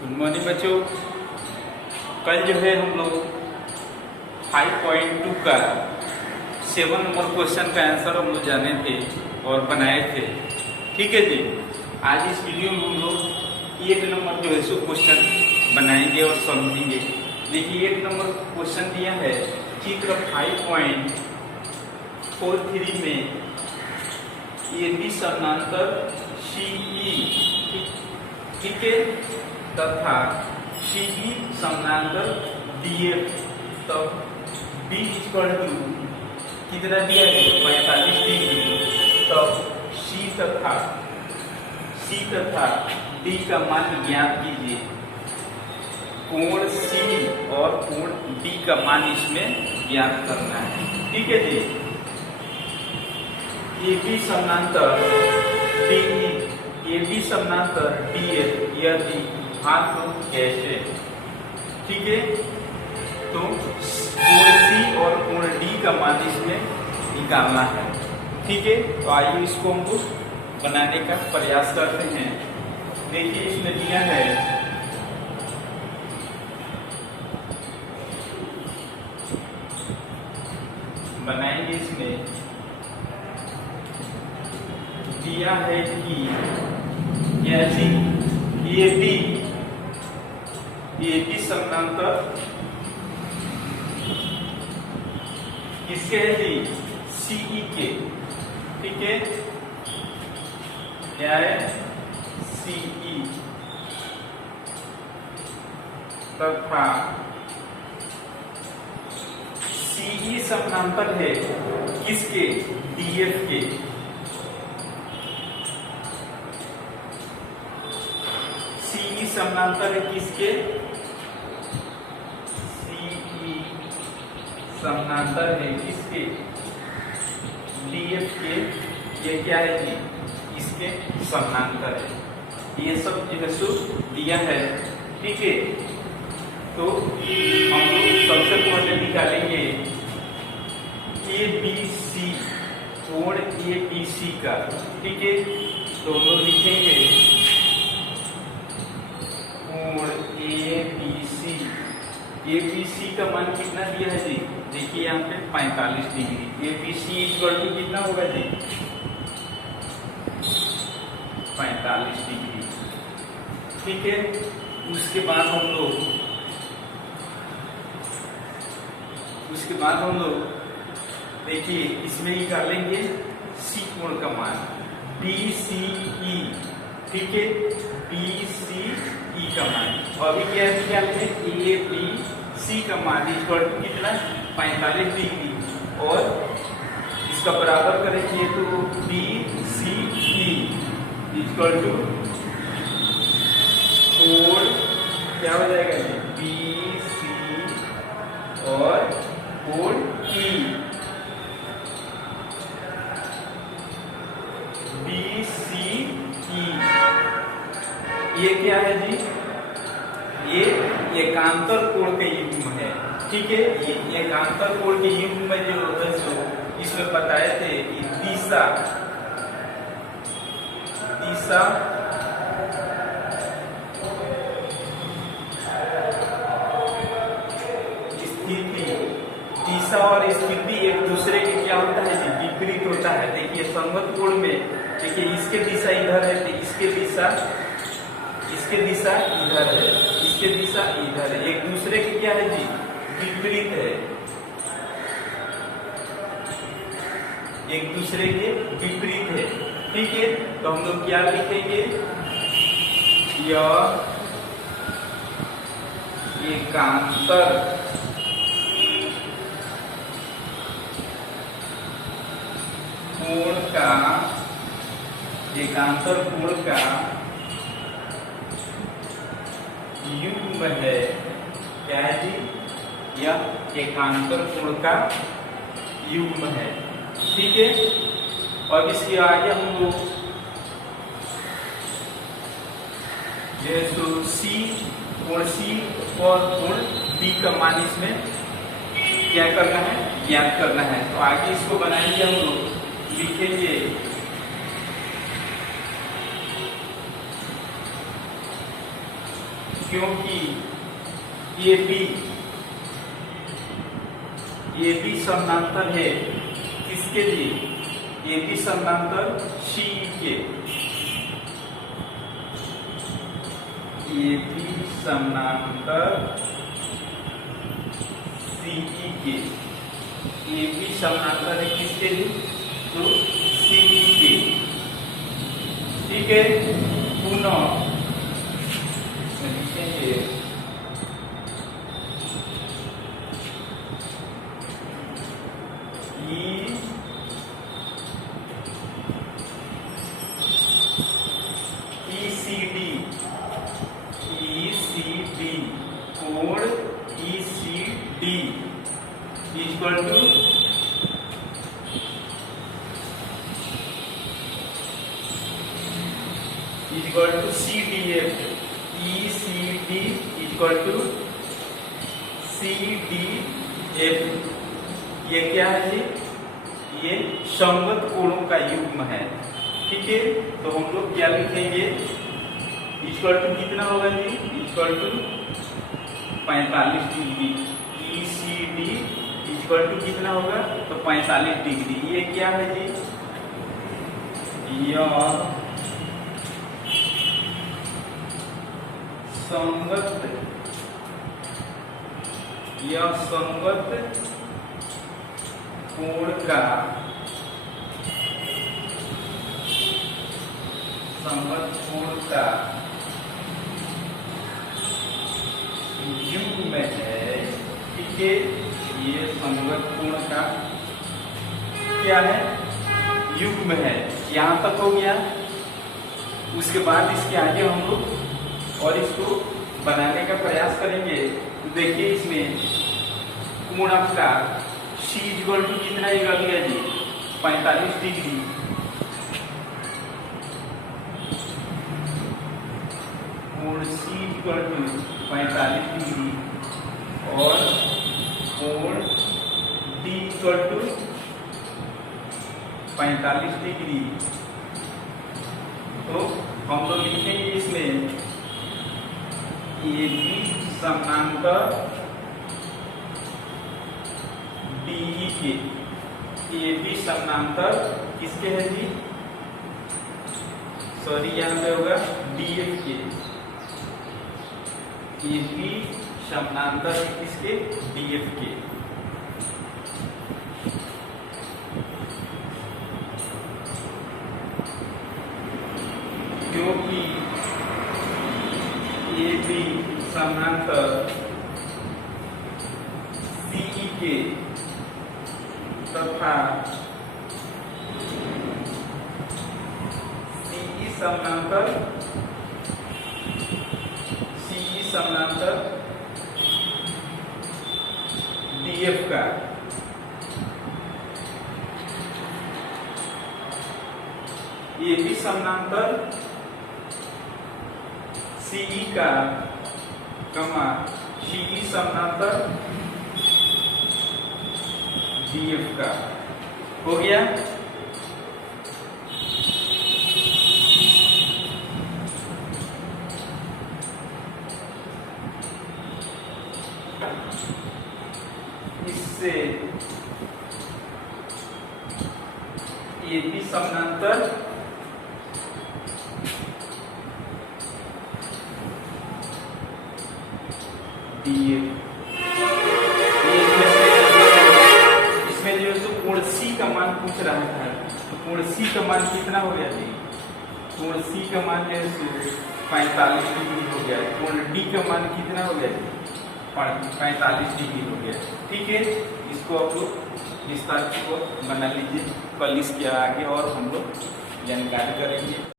Good morning बच्चों। कल जो है हम लोग 5.2 का 7 नंबर क्वेश्चन का आंसर हम लोग जाने थे और बनाए थे। ठीक है जी। आज इस वीडियो में हम लोग 1 नंबर जो है सो क्वेश्चन बनाएंगे और समझेंगे। देखिए 1 नंबर क्वेश्चन दिया है चित्र 5.43 में AB समानांतर CE ठीक है तथा CE समानांतर DF तब B इक्वल टू कितना दिया है 45 डिग्री। तब C तथा D का मान ज्ञात कीजिए। कोण C और कोण D का मान इसमें ज्ञात करना है। ठीक है जी। AB समानांतर DE AB समानांतर DF यदि हाँ तो कैसे। ठीक है तो कोण C और कोण D का मान इसमें निकालना है। ठीक है तो आइए इसको हम लोग बनाने का प्रयास करते हैं। देखिए इसमें दिया है बनाएंगे। इसमें दिया है कि यदि AB समानांतर किसके है जी CE के। ठीक है क्या है CE तथा CE समानांतर है किसके DF के। CE समानांतर है किसके CE समानांतर है किसके DF के। ये क्या है जी इसके समानांतर है। ये सब जो है सो दिया है। ठीक है तो हम लोग सबसे पहले निकालेंगे ABC कोण ABC का। ठीक है तो हम लोग लिखेंगे कोण ABC का मान कितना दिया है जी। देखिए यहाँ पे 45 डिग्री। ABC इक्वल टू कितना होगा जी 45 डिग्री। ठीक है उसके बाद हम लोग देखिए इसमें निकालेंगे C कोण का मान BCE। ठीक है BCE का मान और अभी क्या निकालेंगे ABC का मान इक्वल टू कितना 45 डिग्री और इसका बराबर करेंगे तो BCE इक्वल टू कोण क्या हो जाएगा जी BC और कोण E BCE। ये क्या है जी ये एकांतर कोण के युग्म है। ठीक है ये एकांतर कोण के युग्म में जो है सो इसमें बताए थे कि दिशा और स्थिति एक दूसरे के क्या होता है जी विपरीत होता है। देखिए संगत कोण में देखिए इसके दिशा इधर है तो इसके दिशा इधर है इसके दिशा इधर है। एक दूसरे के क्या है जी विपरीत है। एक दूसरे के विपरीत है। ठीक है तो हम लोग क्या लिखेंगे यह एकांतर कोण का युग्म है। क्या है जी यह एकांतर कोण का युग्म है। ठीक है और इसके आगे हम लोग जैसे कोण C और कोण D का मान इसमें क्या करना है ज्ञात करना है। तो आगे इसको बनाएंगे हम लोग लिखेंगे क्योंकि ए बी समानांतर है किसके लिए? ए बी समानांतर सी के, ए बी समानांतर सी के, ए बी समानांतर है किसके लिए? तो सी के। ठीक है, पुनः लिखेंगे ECD कोण ECD equal to CDF, ECD equal to CDF। ये क्या है जी? ये संगत कोणों का युग्म है। ठीक है, तो हम लोग क्या लिखेंगे? इक्वल टू कितना होगा जी? Equal to 45 degree. ECD equal to कितना होगा? तो 45 डिग्री। ये क्या है जी? यह संगत कोण का युग्म है। ठीक है, ये संगत कोण का क्या है? युग्म है। यहां तक हो गया। उसके बाद इसके आगे हम लोग और इसको बनाने का प्रयास करेंगे। तो देखिए इसमें कोण आपका C इक्वल टू कितना निकल गया जी? 45 डिग्री। कोण C इक्वल टू 45 डिग्री और कोण D इक्वल टू 45 डिग्री। तो हम लोग लिखेंगे इसमें AB समानांतर DE के, AB समानांतर किसके है जी? सॉरी, यहाँ पे होगा DF के। AB समानांतर किसके? DF के। क्योंकि AB समानांतर CE के तथा CE समानांतर DF का AB समानांतर CE का CE समानांतर DF का हो गया। इससे AB समानांतर DF, इसमें जो है कोण C का मान पूछ रहा था। तो कोण C का मान कितना हो गया जी? कोण C का मान जो है 45 डिग्री हो गया। कोण D का मान कितना हो गया जी? 45 डिग्री हो गया। ठीक है, इसको आप लोग विस्तार को बना लीजिए। कल इसके आगे और हम लोग जानकारी करेंगे।